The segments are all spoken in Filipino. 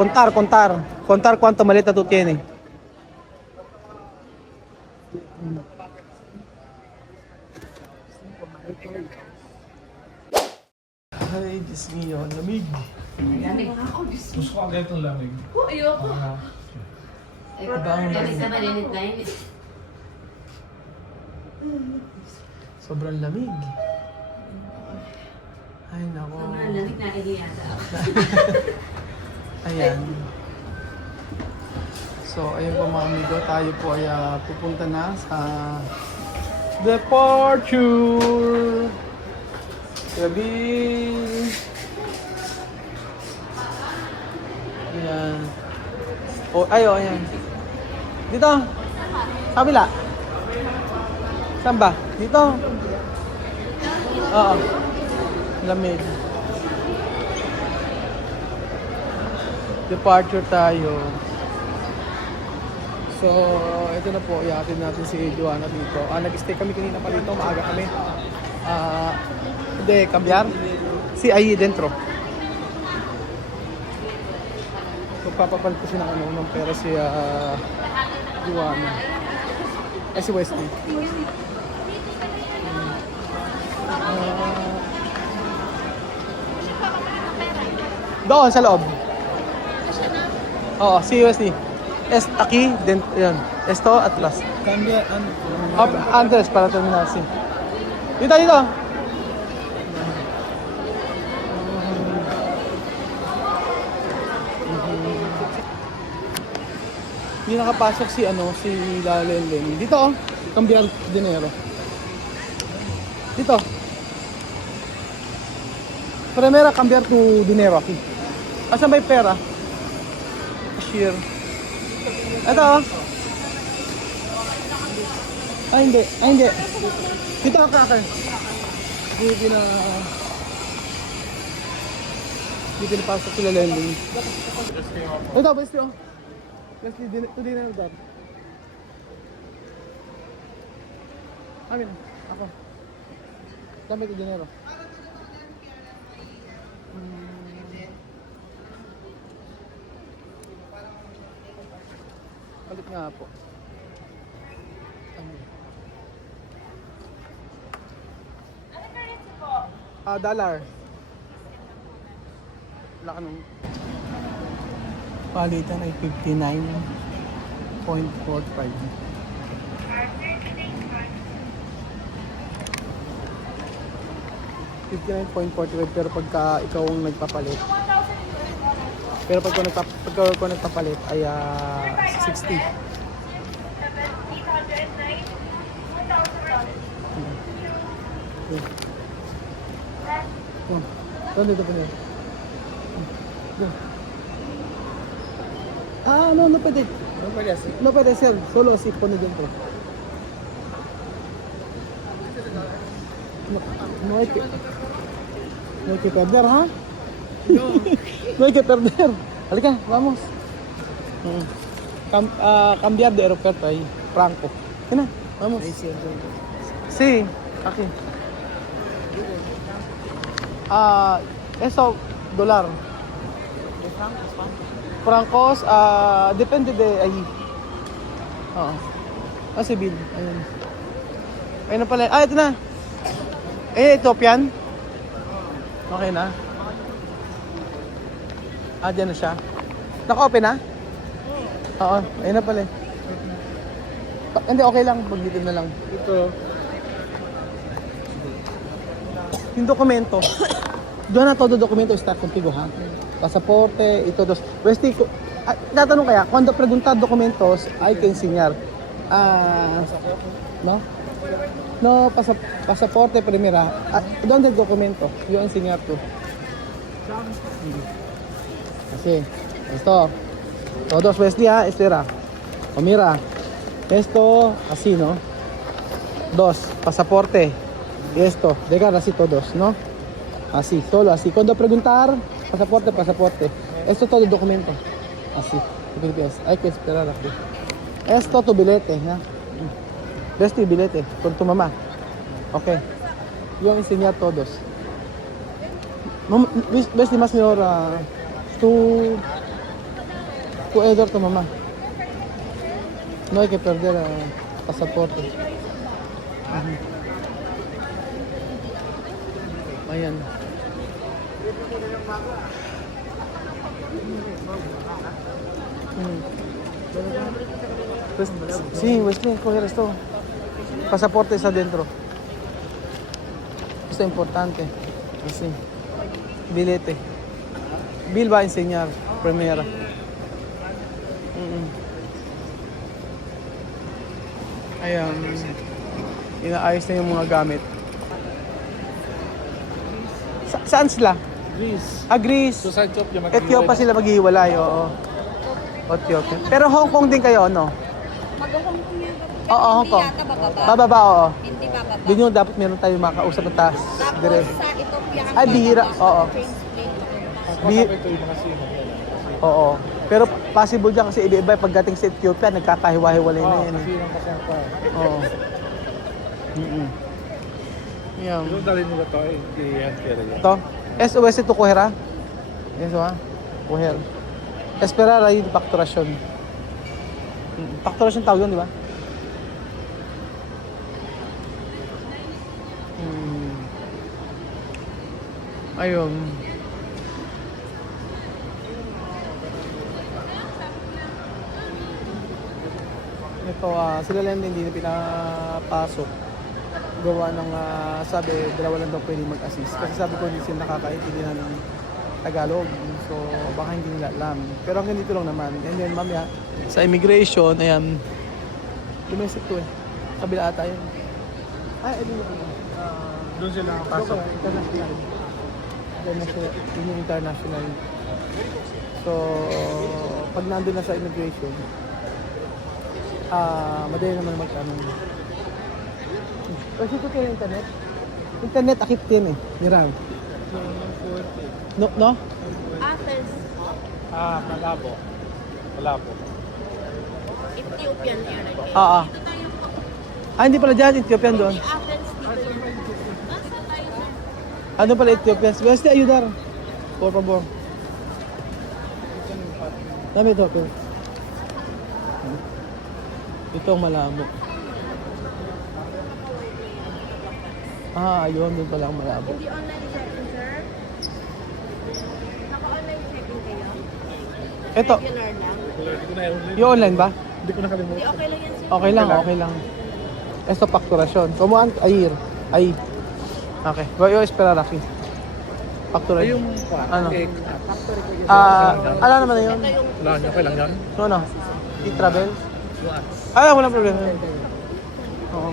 Contar, contar. Contar cuánto maleta tú tienes. Ay, Diyos mio, lamig. Lamig nga ako, Diyos ko. Gusto ko agad itong lamig. Oh, ayoko. Ibang Sa malinit na yun. sobrang lamig. Ay, nako. Sobrang lamig na iniyata ako. Ayan. So, ayun po mga amigo, tayo po ay pupunta na sa departure. Gabi. Ayan. Oh, ayo, ayan. Dito. Kabila. Saan ba? Dito. Oo. Lamig. Departure tayo. So, ito na po, iatin natin si Joanna dito. Nag-stay kami kanina pa dito, maaga kami. Hindi, cambiar. Si Ayi dentro. Magpapapalit ko siya ng ng pera si Joanna. Si Wesley. Doon sa loob. Oo, si Wesley. Aquí, yan. Esto, Atlas. Cambia, Andres, para terminar, sí. Dito, dito. Hindi nakapasok si si Lalelen. Dito, oh. Cambiar dinero. Dito. Primera, cambiar tu dinero aquí. Asan ba yung pera? Cashier. Ito, oh. Ay, hindi. Ay, hindi. Dito ako akin. Hindi pinapasok sila lending. Ito, Wesley, oh. Wesley, ito din na dad. Amin, ako. Dami ito dinero. Balik nga po. Dollar. Wala ka nung palitan ay 59.45. pero pagka ikaw ang nagpapalit, pero pagka ikaw nagpapalit ay 60. ¿Dónde te pones? No puede. no puede hacer. No puede ser, solo si pone dentro. No hay que perder, ¿ha? No. No hay que perder. Halika, vamos. Cambiar de aeropuerto ahí, Franco. Tina, vamos. Sí, aquí. Eso, $. Francos, depende de ahí. Oo. Si Bill. Ayun. Ayun na pala. Ito na. Ethiopian. Okay na. Diyan na siya. Naka-open na? Oo. Ayun na pala. Hindi, okay lang. Pag-dito na lang. Ito. Yung dokumento. Doon na todo dokumento está contigo, ha? Pasaporte y todos. Wesley, tatanong kaya, cuando preguntar documentos, hay que enseñar. ¿No? No, pasaporte primera. ¿Dónde el documento? Yo enseñar tú. Así. Esto. Todos, Wesley, espera. O mira. Esto, así, ¿no? 2, pasaporte. Y esto, dejar así todos, ¿no? Así, solo así. Cuando preguntar, pasaporte, pasaporte. Esto es todo el documento. Así. Hay que esperar aquí. Esto tu billete, ¿ya? Ves tu billete con tu mamá. Ok. Yo enseñar todos. ¿Ves más mejor tú Ecuador to, mamá. No hay que perder el pasaporte. Ujú. Ayan. Pues, sí, Wesley, coger esto. Pasaporte es adentro. Esto es importante. Así. Bilete. Bill va a enseñar primero. Ayan. Inaayos na yung mga gamit. Saan sila? Greece. Greece. So sa Ethiopia, Ethiopia sila maghihiwalay, oo. Ethiopia. Pero Hong Kong din kayo, no? Mag-Hong Kong yan. Oo, Hong Kong. Hindi yata bababa. Bababa, oo. Hindi bababa. Doon yung dapat meron tayo makausap na taas. Tapos Dire. sa Ethiopia Ay, bihira. Oo. Ito yung mga sino. Oo. Pero possible dyan kasi iba-iba pagdating sa Ethiopia, nagkakahiwa-hiwalay na yan. Kasi yung kasama. Oo. Yan. Yung dali nila to ay i-hand carry yan. Ito. SOS ito, Kuhera. Yes, ha? Kuher. Esperar ay facturation. Facturation tawag yun, di ba? Ayun. Ito, sila lang din hindi na pinapasok. Gawa ng, sabi, dalawa lang daw pwede mag-assist. Kasi sabi ko, hindi sila nakakaintindihan ng Tagalog. So, baka hindi nila alam. Pero hanggang dito lang naman. And then, mamaya, sa immigration, ayan, domestic to eh. Kabila ata yun. Ay, ito na. Doon sila pasok. International. International. Yun yung international. So, pag nandun na sa immigration, madali naman magtanong. Kasi ito kayo internet. Internet, akit din eh. Niraw. No? Athens, Malabo. Malabo. Ethiopian Airlines. Ah, hindi pala dyan. Ethiopian doon. Hindi Athens dito. Nasa tayo, sir? Ano pala Ethiopian? Basta ayudar. Por favor. Dami ito. Ito ang malabo. Ayun. Doon pala ang malabo. Hindi online check-in, sir? Naka-online check-in kayo? Ito. Regular lang? Hindi ko na yun. Yung online ba? Hindi ko Hindi, nakalimutan. okay lang yan, sir. Okay lang. Esto facturation. Kumuan ayir. Ay. Okay. Voy a esperar aquí. Facturation. Yung Ano? cake. Ala naman na yun. Ito yung Wala niyo, okay lang yan. No. I-travel. Yung Walang problema. Oo.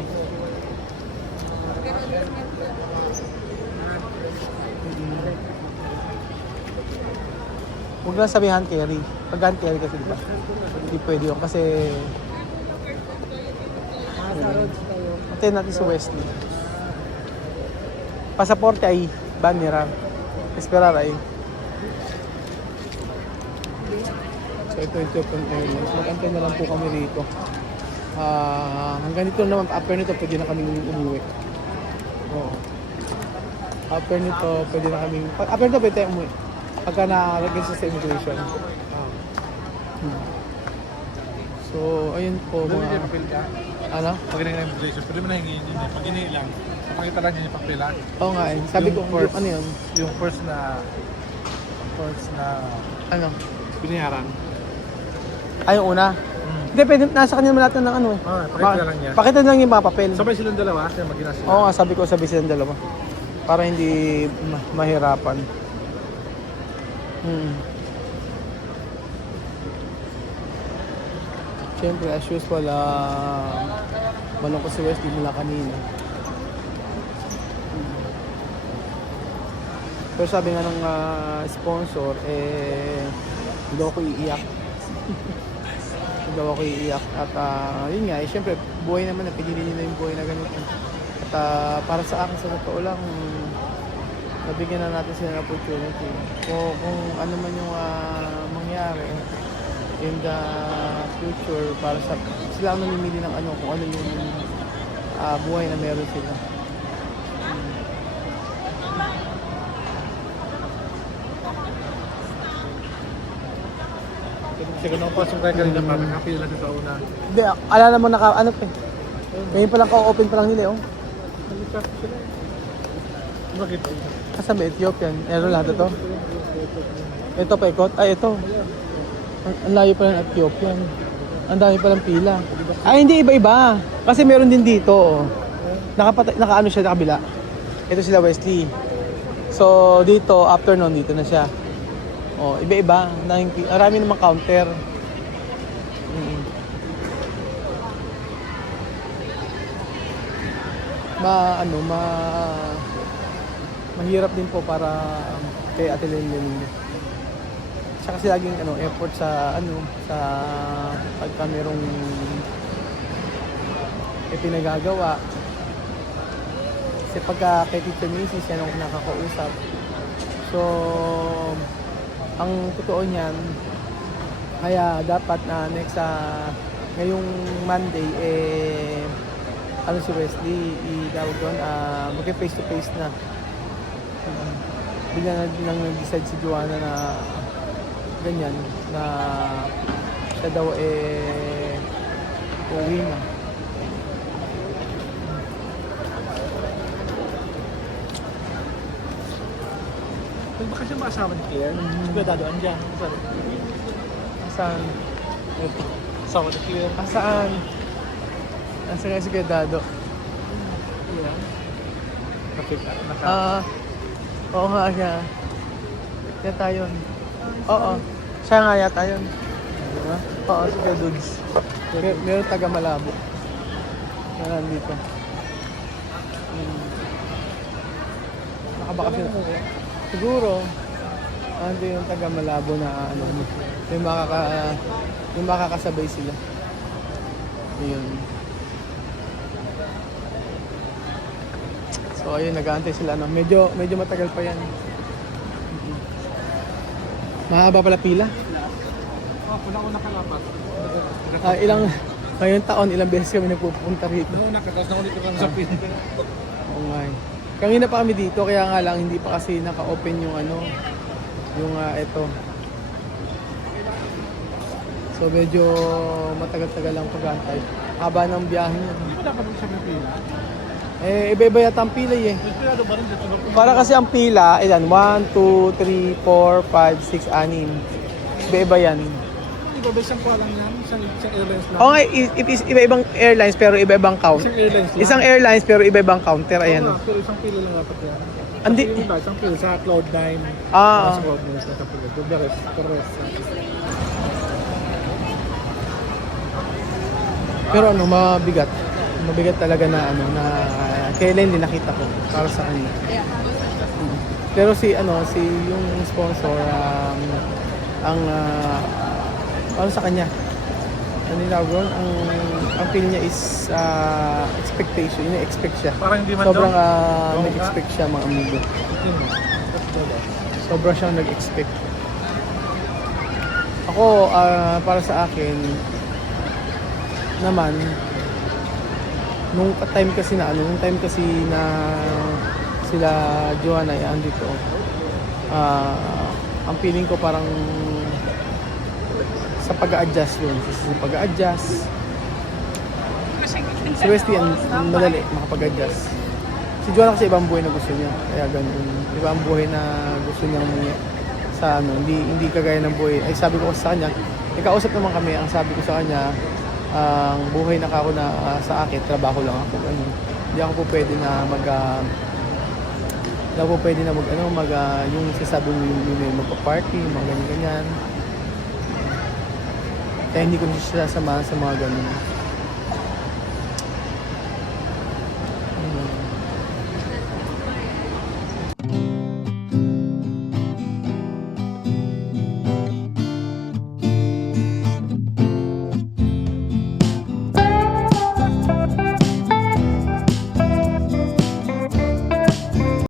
Huwag lang sabihan carry. Pag hand carry kasi diba? Hindi pwede yun kasi antayin natin si Wesley. Pasaporte ay banera. Esperar ay. So ito Ethiopian Airlines. Mag-antay na lang po kami rito. Hanggang dito naman, after nito pwede na kami umuwi. Oo. After nito pwede na kami, after nito pwede tayo umuwi. Pagka na-register sa immigration. So, ayun po Doon mga... yung papel ka. Ano? Pag hindi na immigration, pwede mo na hingin yun. Pag hindi lang, pakita lang niya yung papel ha. Oo nga eh. Sabi ko, Yung first. ano yun? Yung first na Ano? binayaran. Ay, yung una? Hindi, pwede, nasa kanya naman lahat ng ano eh. Pakita lang niya. Pakita lang yung mga papel. Sabay silang dalawa, kaya mag-ina sila. Oo nga, sabi ko sabi silang dalawa. Para hindi mahirapan. Siyempre, as usual, malungkot si Wesley mula kanina. Pero sabi nga ng sponsor, hindi ako iiyak. Hindi ako iiyak. At yun nga, siyempre, buhay naman, pinili nila yung buhay na ganito. At para sa akin, sa totoo lang, nabigyan na natin sila ng opportunity. Kung ano man yung mangyari in the future, para sa sila ang namimili ng ano, kung ano yung buhay na meron sila. Kasi kung nakapasok tayo kanina, parang kapila lang sa una. Hindi, alala mo ano pa eh. Ngayon pa lang ka-open pa lang nila oh. Nalipat sila. Bakit? Kasama Ethiopian. Meron lahat ito. Ito pa ikot. Ay, ito. Ang layo pa ng Ethiopian. Ang dami pa ng pila. Ay, hindi. Iba-iba. Kasi meron din dito. Oh. Naka-ano siya sa kabila. Ito sila Wesley. So, dito, afternoon, dito na siya. Oh, iba-iba. Marami namang counter. Mahirap din po para kay Ate Lenlen. Siya kasi laging effort sa pagka merong pinagagawa. Kasi pagka kay Teacher Missy siya nung nakakausap. So, ang totoo niyan, kaya dapat na next ngayong Monday si Wesley i-tawag doon, mag-face to face na. Bigla na lang nag-decide si Joanna na ganyan, na siya daw uuwi na. Kung baka siya maasawa ni Claire, siguro dadoan dyan. Saan? Asawa ni Claire. Saan? Nasaan nga si Kuya Dado? Oo nga siya. Yata yun. Oo. Siya nga yata yun. Diba? Oo, si Kuya Dudes. Meron taga Malabo. Na nandito. Nakabaka sila. Siguro. Ando yung taga Malabo na yung makakasabay sila. Yun. So ayun, nag-aantay sila medyo matagal pa yan. Mahaba pala pila. Wala ko nakalapat. Ngayong taon, ilang beses kami nagpupunta rito. Noong nakataas na ulit ko sa pin. Oo nga eh. Kanina pa kami dito, kaya nga lang hindi pa kasi naka-open yung ito. So medyo matagal-tagal lang pag-aantay. Haba ng biyahe niya. Hindi mo dapat sa pila. Iba-iba yata ang pila eh. Pero ba rin dito? Para kasi ang pila, 1, 2, 3, 4, 5, 6, 6. Iba-iba yan. Iba ba isang kuha lang yan? Isang airlines lang? Oo nga, it is iba-ibang airlines pero iba-ibang count. Isang airlines lang? Isang airlines pero iba-ibang counter, ayan. Oo nga, pero isang pila lang dapat yan. Andi. Kasi yung iba, isang pila sa Cloud9. Sa Cloud9 na kapila. The rest. Pero mabigat. Mabigat talaga na kailan din nakita ko para sa kanya. Pero yung sponsor para sa kanya. Ano yung tawag doon? Ang feel niya is expectation. Ina-expect siya. Parang hindi man Sobrang daw. nag-expect siya mga amigo. Sobrang siyang nag-expect. Ako, para sa akin, naman, nung time kasi na sila Joanna ay andito, ang feeling ko parang sa pag-a-adjust yun. Sa pag-a-adjust, si Wesley madali makapag-adjust. Si Joanna kasi ibang buhay na gusto niya, kaya ganun. Ibang buhay na gusto niya sa hindi kagaya ng buhay. Ay sabi ko kasi sa kanya, ikausap naman kami, ang sabi ko sa kanya, ang buhay na ako na sa akin, trabaho lang ako. Hindi ako po pwede na yung sasabi mo yung magpa-party, mga ganyan. Kaya hindi ko siya sasamahan sa mga ganun.